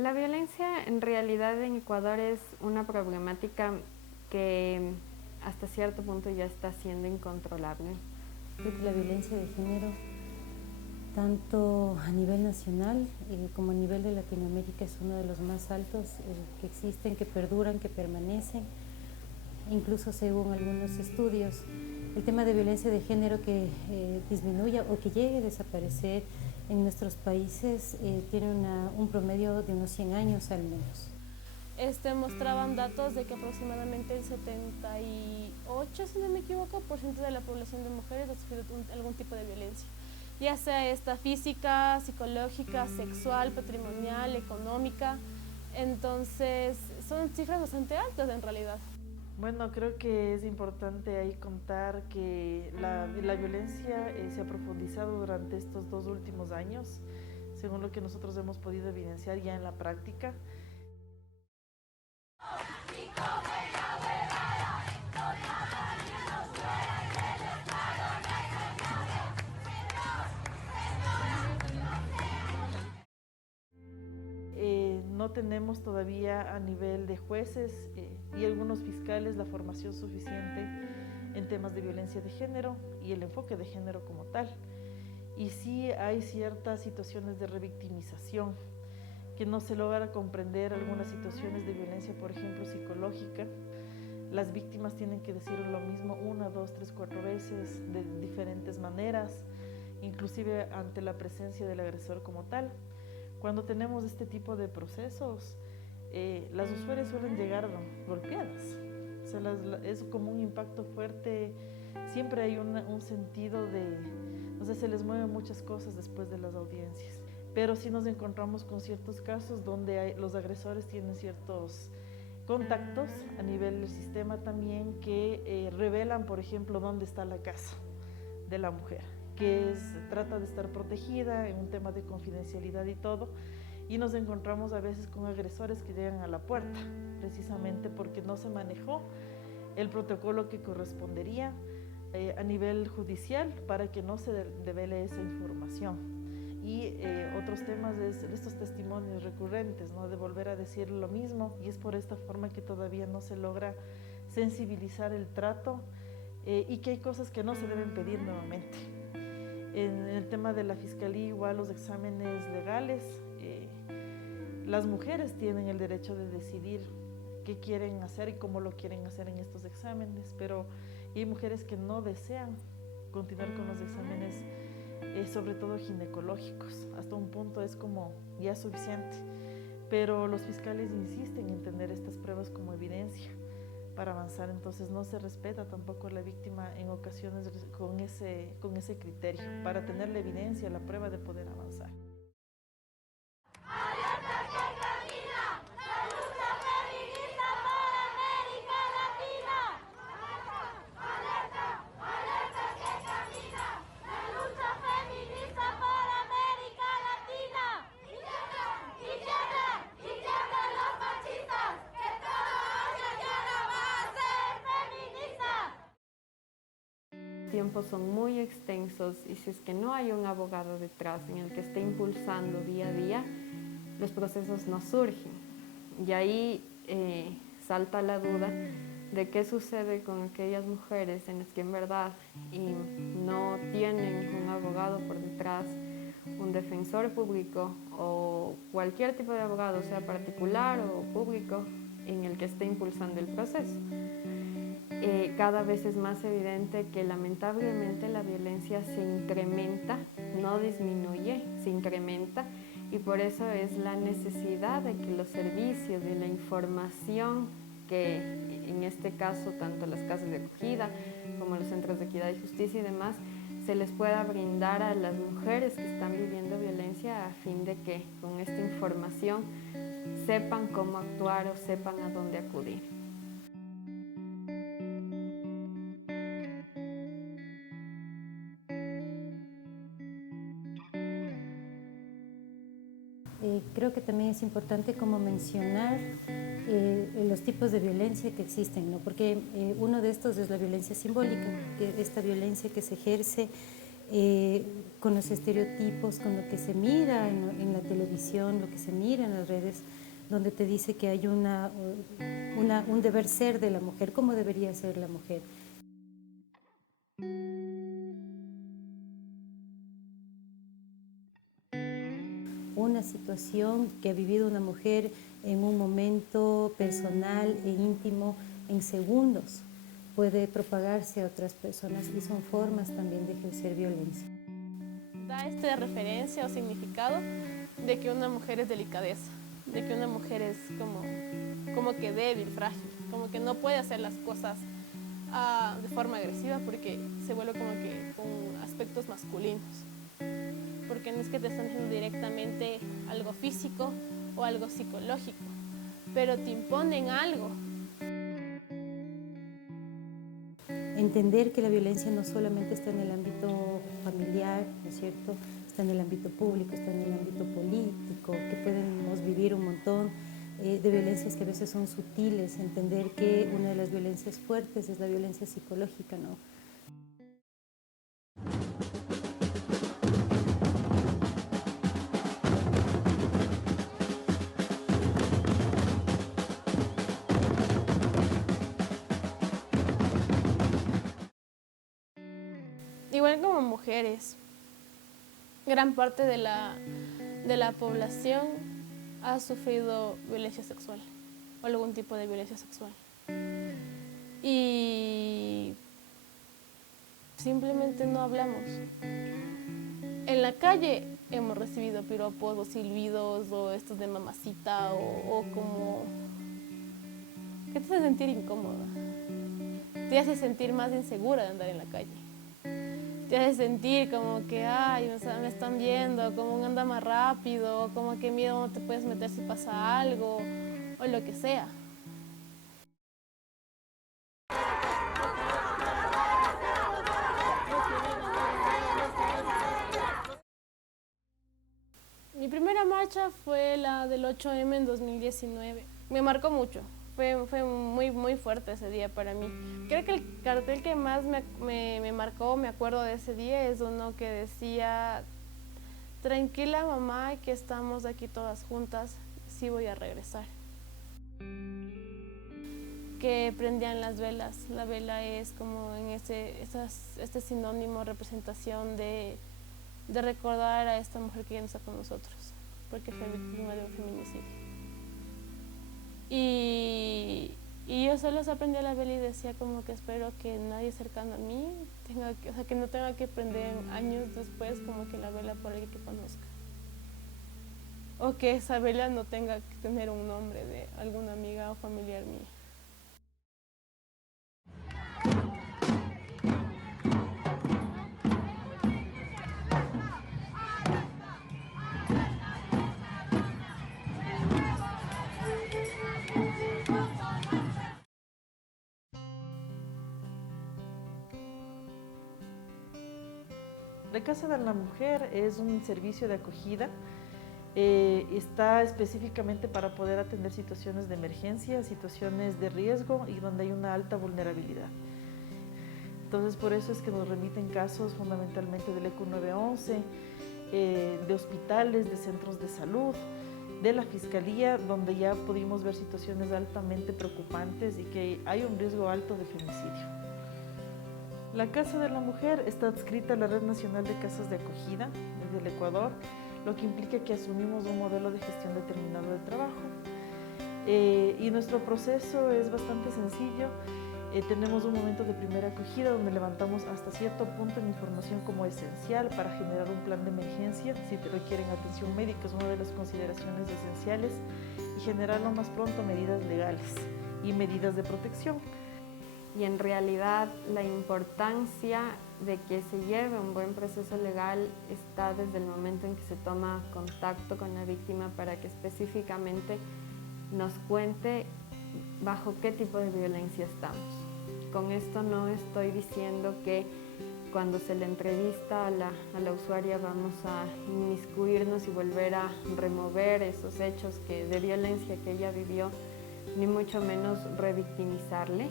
La violencia en realidad en Ecuador es una problemática que hasta cierto punto ya está siendo incontrolable. Creo que la violencia de género, tanto a nivel nacional como a nivel de Latinoamérica, es uno de los más altos que existen, que perduran, que permanecen. Incluso según algunos estudios, el tema de violencia de género que disminuya o que llegue a desaparecer en nuestros países tiene un promedio de unos 100 años al menos. Mostraban datos de que aproximadamente el 78, si no me equivoco, por ciento de la población de mujeres ha sufrido algún tipo de violencia, ya sea esta física, psicológica, sexual, patrimonial, económica. Entonces son cifras bastante altas en realidad. Bueno, creo que es importante ahí contar que la violencia se ha profundizado durante estos 2 últimos años, según lo que nosotros hemos podido evidenciar ya en la práctica. No tenemos todavía a nivel de jueces y algunos fiscales la formación suficiente en temas de violencia de género y el enfoque de género como tal. Y sí hay ciertas situaciones de revictimización, que no se logra comprender algunas situaciones de violencia, por ejemplo, psicológica. Las víctimas tienen que decir lo mismo 1, 2, 3, 4 veces de diferentes maneras, inclusive ante la presencia del agresor como tal. Cuando tenemos este tipo de procesos, las usuarias suelen llegar golpeadas. O sea, es como un impacto fuerte. Siempre hay un sentido de, no sé, se les mueven muchas cosas después de las audiencias. Pero sí nos encontramos con ciertos casos donde los agresores tienen ciertos contactos a nivel del sistema también que revelan, por ejemplo, dónde está la casa de la mujer, que trata de estar protegida en un tema de confidencialidad y todo, y nos encontramos a veces con agresores que llegan a la puerta, precisamente porque no se manejó el protocolo que correspondería a nivel judicial para que no se devele esa información. Y otros temas es estos testimonios recurrentes, ¿no? De volver a decir lo mismo, y es por esta forma que todavía no se logra sensibilizar el trato y que hay cosas que no se deben pedir nuevamente. En el tema de la fiscalía, igual los exámenes legales, las mujeres tienen el derecho de decidir qué quieren hacer y cómo lo quieren hacer en estos exámenes, pero hay mujeres que no desean continuar con los exámenes, sobre todo ginecológicos. Hasta un punto es como ya suficiente, pero los fiscales insisten en tener estas pruebas como evidencia para avanzar. Entonces no se respeta tampoco a la víctima en ocasiones con ese criterio, para tener la evidencia, la prueba de poder avanzar. Tiempos son muy extensos y si es que no hay un abogado detrás en el que esté impulsando día a día, los procesos no surgen. Y ahí salta la duda de qué sucede con aquellas mujeres en las que en verdad no tienen un abogado por detrás, un defensor público o cualquier tipo de abogado, sea particular o público, en el que esté impulsando el proceso. Cada vez es más evidente que lamentablemente la violencia se incrementa, no disminuye, se incrementa, y por eso es la necesidad de que los servicios y la información que en este caso tanto las casas de acogida como los centros de equidad y justicia y demás se les pueda brindar a las mujeres que están viviendo violencia a fin de que con esta información sepan cómo actuar o sepan a dónde acudir. Creo que también es importante como mencionar los tipos de violencia que existen, ¿no? Porque uno de estos es la violencia simbólica, esta violencia que se ejerce con los estereotipos, con lo que se mira en la televisión, lo que se mira en las redes, donde te dice que hay un deber ser de la mujer, cómo debería ser la mujer. Una situación que ha vivido una mujer en un momento personal e íntimo en segundos puede propagarse a otras personas y son formas también de ejercer violencia. Da referencia o significado de que una mujer es delicadeza, de que una mujer es como que débil, frágil, como que no puede hacer las cosas de forma agresiva porque se vuelve como que con aspectos masculinos. Porque no es que te están diciendo directamente algo físico o algo psicológico, pero te imponen algo. Entender que la violencia no solamente está en el ámbito familiar, ¿no es cierto? Está en el ámbito público, está en el ámbito político, que podemos vivir un montón de violencias que a veces son sutiles. Entender que una de las violencias fuertes es la violencia psicológica, ¿no? Igual como mujeres, gran parte de la población ha sufrido violencia sexual o algún tipo de violencia sexual. Y simplemente no hablamos. En la calle hemos recibido piropos o silbidos o estos de mamacita o como que te hace sentir incómoda. Te hace sentir más insegura de andar en la calle. Te hace sentir como que, ay, me están viendo, como anda más rápido, como que miedo no te puedes meter si pasa algo, o lo que sea. Mi primera marcha fue la del 8M en 2019. Me marcó mucho. Fue muy fuerte ese día para mí. Creo que el cartel que más me marcó, me acuerdo de ese día, es uno que decía: tranquila mamá, que estamos aquí todas juntas, sí voy a regresar. Que prendían las velas. La vela es como en este sinónimo, representación de recordar a esta mujer que ya no está con nosotros, porque fue víctima de un feminicidio. Y yo solo aprendí la vela y decía como que espero que nadie cercano a mí que no tenga que prender años después como que la vela por alguien que conozca. O que esa vela no tenga que tener un nombre de alguna amiga o familiar mía. La Casa de la Mujer es un servicio de acogida. Está específicamente para poder atender situaciones de emergencia, situaciones de riesgo y donde hay una alta vulnerabilidad. Entonces, por eso es que nos remiten casos fundamentalmente del ECU 911, de hospitales, de centros de salud, de la Fiscalía, donde ya pudimos ver situaciones altamente preocupantes y que hay un riesgo alto de femicidio. La Casa de la Mujer está adscrita a la Red Nacional de Casas de Acogida del Ecuador, lo que implica que asumimos un modelo de gestión determinado de trabajo. Y nuestro proceso es bastante sencillo. Tenemos un momento de primera acogida donde levantamos hasta cierto punto la información como esencial para generar un plan de emergencia si te requieren atención médica, es una de las consideraciones esenciales, y generar lo más pronto medidas legales y medidas de protección. Y en realidad la importancia de que se lleve un buen proceso legal está desde el momento en que se toma contacto con la víctima para que específicamente nos cuente bajo qué tipo de violencia estamos. Con esto no estoy diciendo que cuando se le entrevista a la usuaria vamos a inmiscuirnos y volver a remover esos hechos de violencia que ella vivió, ni mucho menos revictimizarle,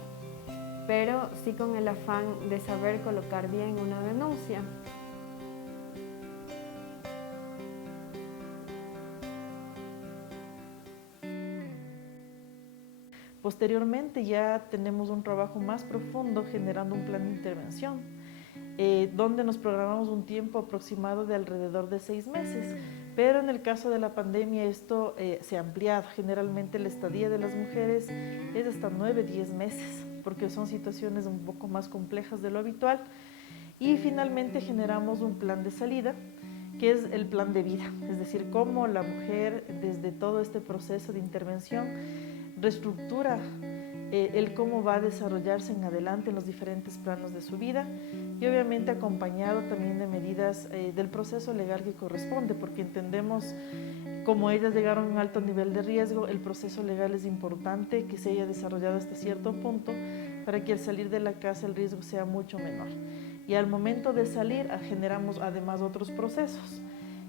pero sí con el afán de saber colocar bien una denuncia. Posteriormente ya tenemos un trabajo más profundo generando un plan de intervención, donde nos programamos un tiempo aproximado de alrededor de 6 meses. Pero en el caso de la pandemia esto se ha ampliado. Generalmente la estadía de las mujeres es hasta 9-10 meses, porque son situaciones un poco más complejas de lo habitual. Y finalmente generamos un plan de salida, que es el plan de vida, es decir, cómo la mujer desde todo este proceso de intervención reestructura el cómo va a desarrollarse en adelante en los diferentes planos de su vida y obviamente acompañado también de medidas del proceso legal que corresponde, porque entendemos como ellas llegaron a un alto nivel de riesgo, el proceso legal es importante que se haya desarrollado hasta cierto punto para que al salir de la casa el riesgo sea mucho menor. Y al momento de salir generamos además otros procesos,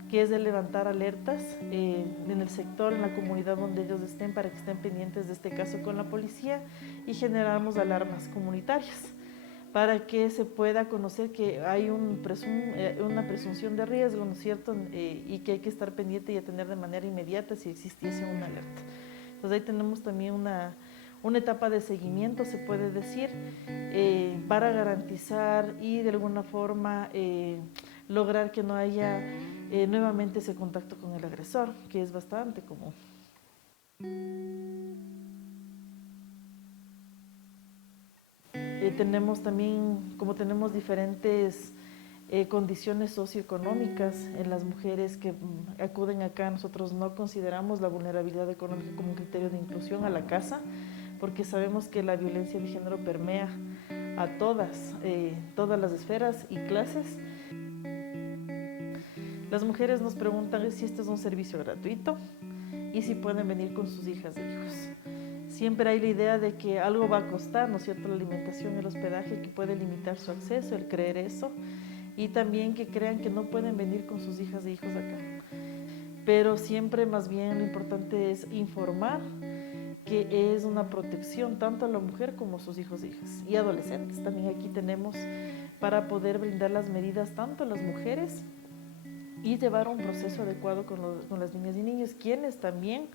que es de levantar alertas en el sector, en la comunidad donde ellos estén, para que estén pendientes de este caso con la policía, y generamos alarmas comunitarias para que se pueda conocer que hay una presunción de riesgo, ¿no es cierto? Y que hay que estar pendiente y atender de manera inmediata si existiese una alerta. Entonces ahí tenemos también una etapa de seguimiento, se puede decir, para garantizar y de alguna forma lograr que no haya nuevamente ese contacto con el agresor, que es bastante común. Tenemos también, como tenemos diferentes condiciones socioeconómicas en las mujeres que acuden acá, nosotros no consideramos la vulnerabilidad económica como un criterio de inclusión a la casa, porque sabemos que la violencia de género permea a todas las esferas y clases. Las mujeres nos preguntan si este es un servicio gratuito y si pueden venir con sus hijas e hijos. Siempre hay la idea de que algo va a costar, ¿no es cierto?, la alimentación y el hospedaje, que puede limitar su acceso, el creer eso, y también que crean que no pueden venir con sus hijas e hijos acá. Pero siempre más bien lo importante es informar que es una protección tanto a la mujer como a sus hijos e hijas y adolescentes. También aquí tenemos para poder brindar las medidas tanto a las mujeres y llevar un proceso adecuado con las niñas y niños, quienes también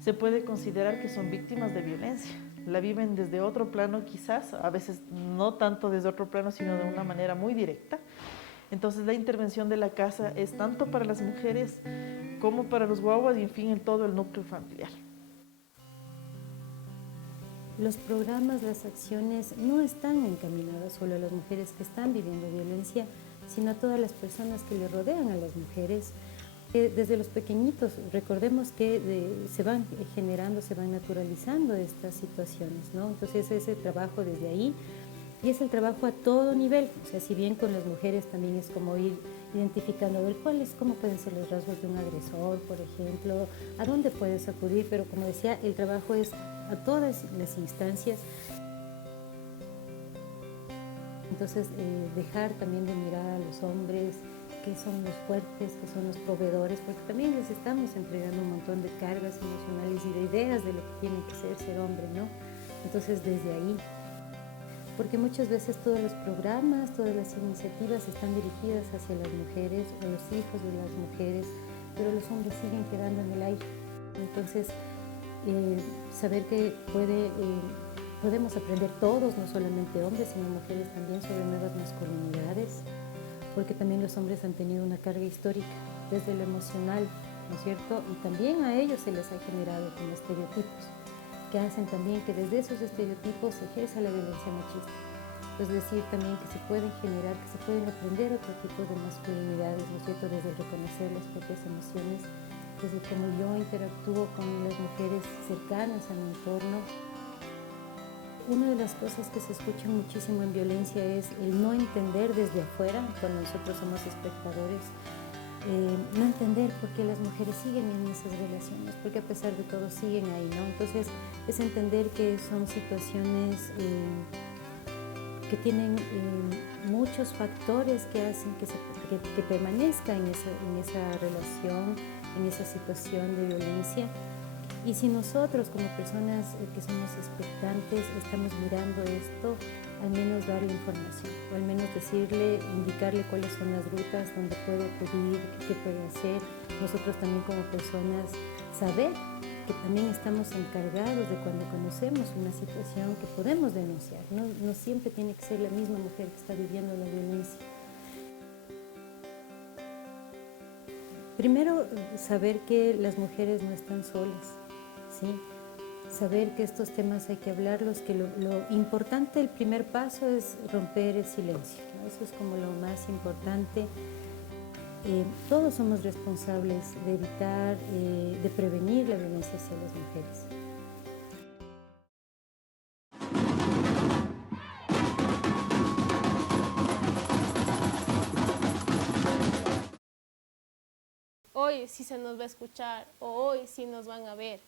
se puede considerar que son víctimas de violencia. La viven desde otro plano quizás, a veces no tanto desde otro plano, sino de una manera muy directa. Entonces la intervención de la casa es tanto para las mujeres como para los guaguas y en fin en todo el núcleo familiar. Los programas, las acciones no están encaminadas solo a las mujeres que están viviendo violencia, sino a todas las personas que le rodean a las mujeres. Desde los pequeñitos, recordemos que se van generando, se van naturalizando estas situaciones, ¿no? Entonces ese trabajo desde ahí, y es el trabajo a todo nivel, o sea, si bien con las mujeres también es como ir identificando, a ver cómo pueden ser los rasgos de un agresor, por ejemplo, a dónde puedes acudir, pero como decía, el trabajo es a todas las instancias. Entonces, dejar también de mirar a los hombres, que son los fuertes, que son los proveedores, porque también les estamos entregando un montón de cargas emocionales y de ideas de lo que tiene que ser hombre, ¿no? Entonces, desde ahí, porque muchas veces todos los programas, todas las iniciativas están dirigidas hacia las mujeres o los hijos de las mujeres, pero los hombres siguen quedando en el aire. Entonces, saber que podemos aprender todos, no solamente hombres, sino mujeres también, sobre nuevas masculinidades, porque también los hombres han tenido una carga histórica desde lo emocional, ¿no es cierto? Y también a ellos se les ha generado como estereotipos, que hacen también que desde esos estereotipos se ejerza la violencia machista. Es decir, también que se pueden generar, que se pueden aprender otro tipo de masculinidades, ¿no es cierto? Desde el reconocer las propias emociones, desde cómo yo interactúo con las mujeres cercanas a mi entorno. Una de las cosas que se escuchan muchísimo en violencia es el no entender desde afuera, cuando nosotros somos espectadores, no entender por qué las mujeres siguen en esas relaciones, porque a pesar de todo siguen ahí, ¿no? Entonces es entender que son situaciones que tienen muchos factores que hacen que permanezca en esa relación, en esa situación de violencia. Y si nosotros como personas que somos expectantes estamos mirando esto, al menos darle información, o al menos indicarle cuáles son las rutas, dónde puede acudir, qué puede hacer. Nosotros también como personas saber que también estamos encargados de cuando conocemos una situación que podemos denunciar. No siempre tiene que ser la misma mujer que está viviendo la violencia. Primero, saber que las mujeres no están solas, ¿sí? Saber que estos temas hay que hablarlos, que lo importante, el primer paso es romper el silencio, ¿no? Eso es como lo más importante. Todos somos responsables de evitar, de prevenir la violencia hacia las mujeres. Hoy sí se nos va a escuchar o hoy sí nos van a ver.